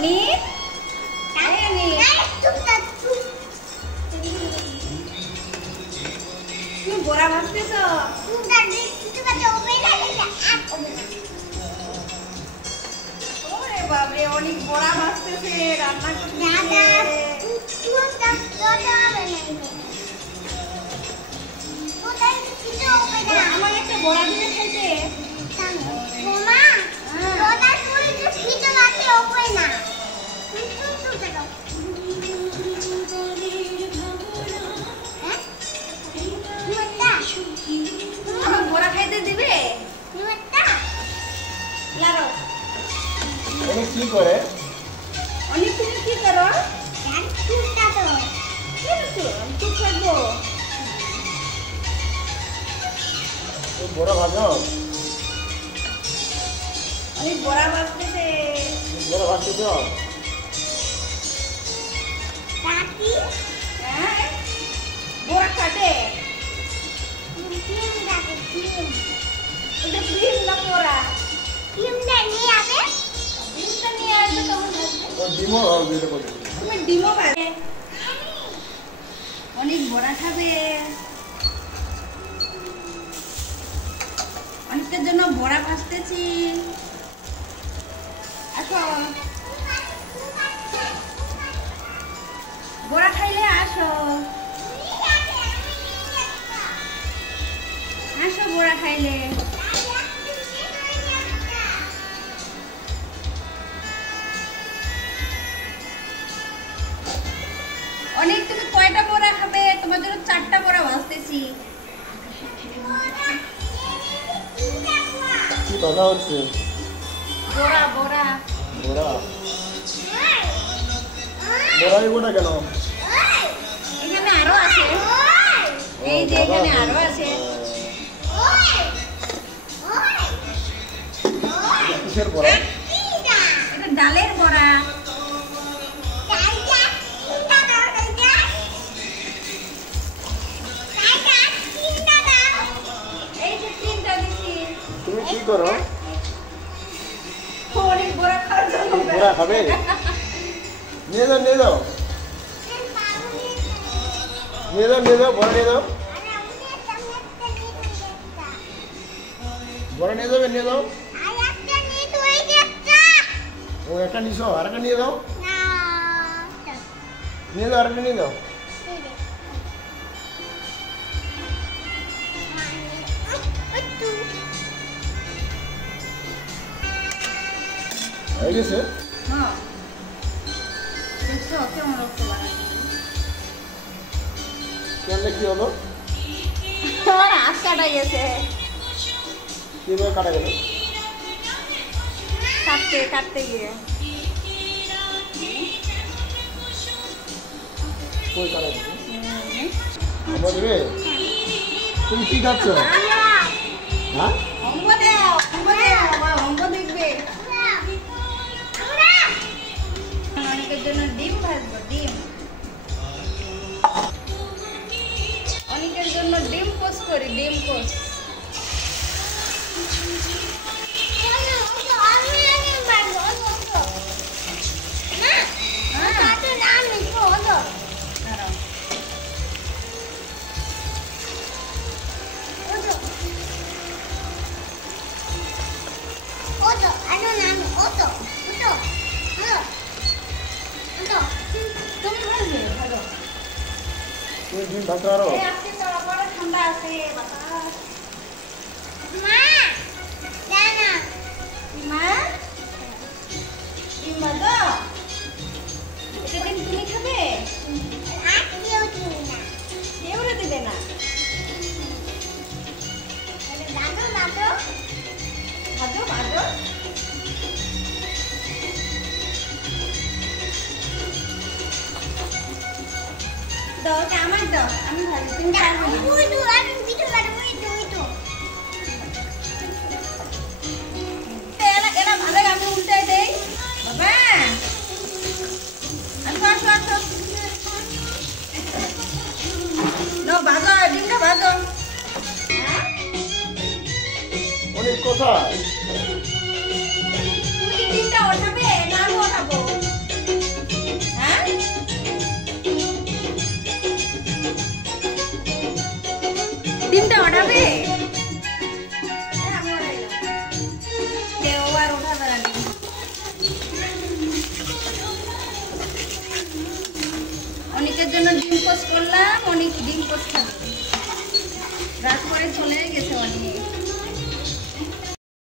অনিক তুমি বড়া ভাজতেছ? ওরে বাবরে, অনেক বড়া ভাজতেছে, রান্না করতেছে। আমার একটা বড়া দিলে খাইতে। বড়া খাইতে দিবে? অনেক কি করে? অনেক তুমি কি করো? চুপ থাকবো। বড়া ভাজো? অনেক বড়া ভাজতেছে। বড়া ভাজতেছ? হ্যাঁ, বড়া কাটে। ওটা ক্রিম না বড়া? ক্রিমটা নিয়ে আসবে তখন ভাজবে। ডিমও দিতে বলে। তুমি ডিমও ভাজবে। অনেক বড়া খাবে। অনেকের জন্য বড়া ভাজতেছি। আসো, বড়া খাইলে আসো। আসো বড়া খাইলে। অনেক তুমি কয়টা বড়া খাবে? তোমার জন্য 4টা বড়া ভাজতেছি। কি কথা হচ্ছে? বড়া বড়া বড়া বড়া এগুলো কেন? এখানে আরো আছে। এই যে এখানে আরো আছে। কিসের বড়া? এটা ডালের বড়া। এই যে 3টা দিছি। তুমি কি করো? অনেক বড়া খাওয়ার জন্য। বড়া খাবে? নিয়ে যাও নিয়ে যাও নিয়ে যাও নিয়ে যাও বড়া নিয়ে যাও। বড়া নিয়ে যাবে, নিয়ে যাও। ও একটা নিছো, আর একটা নিয়ে যাও। নিয়ে যাও, আরেকটা নিয়ে যাও। হয়ে গেছে? হ্যাঁ, দেখছো কেমন রক্ত বানাচ্ছে। কেন কি হলো? আমার হাত কাটা গেছে। কিভাবে কাটা গেল? কাটতে গিয়ে। কই কাটা গেছে? আমরা দেবে? তুমি কি খাচ্ছ? হ্যাঁ? অঙ্গ দাও, অঙ্গ দাও, আমার অঙ্গ দেখবে। অনেকের জন্য ডিম ভাজবো, ডিম। অনেকের জন্য ডিম পোস্ট করি, ডিম পোস্ট। তুমি ভাজবে, ভালো। তুমি ডিম ভাজতে পারো? এই আজকে তো আবার ঠান্ডা আছে, বাতাস। মা, ডিম ভাজো? এটা ডিম তুমি খাবে? কেউরে দিবে না। ভাজো ভাজো। দাও, ওটা আমার দাও, আমি ভাজি, তুমি পারবে না। এরা ভালো, আমি উল্টাই দেই। বাবা, আসো আসো আসো। নাও ভাজো, ডিমটা ভাজো। অনেক কোথায়? তুমি কি ডিমটা ওঠাবে না আমি ওঠাবো? ডিমটা ওঠাবে? আমি ওঠাইলাম। কেউ আর ওঠাবে না ডিম। অনেকের জন্য ডিম পোস্ট করলাম, অনেক ডিম পোস্ট খাবে। রাত করে চলে গেছে অনেক।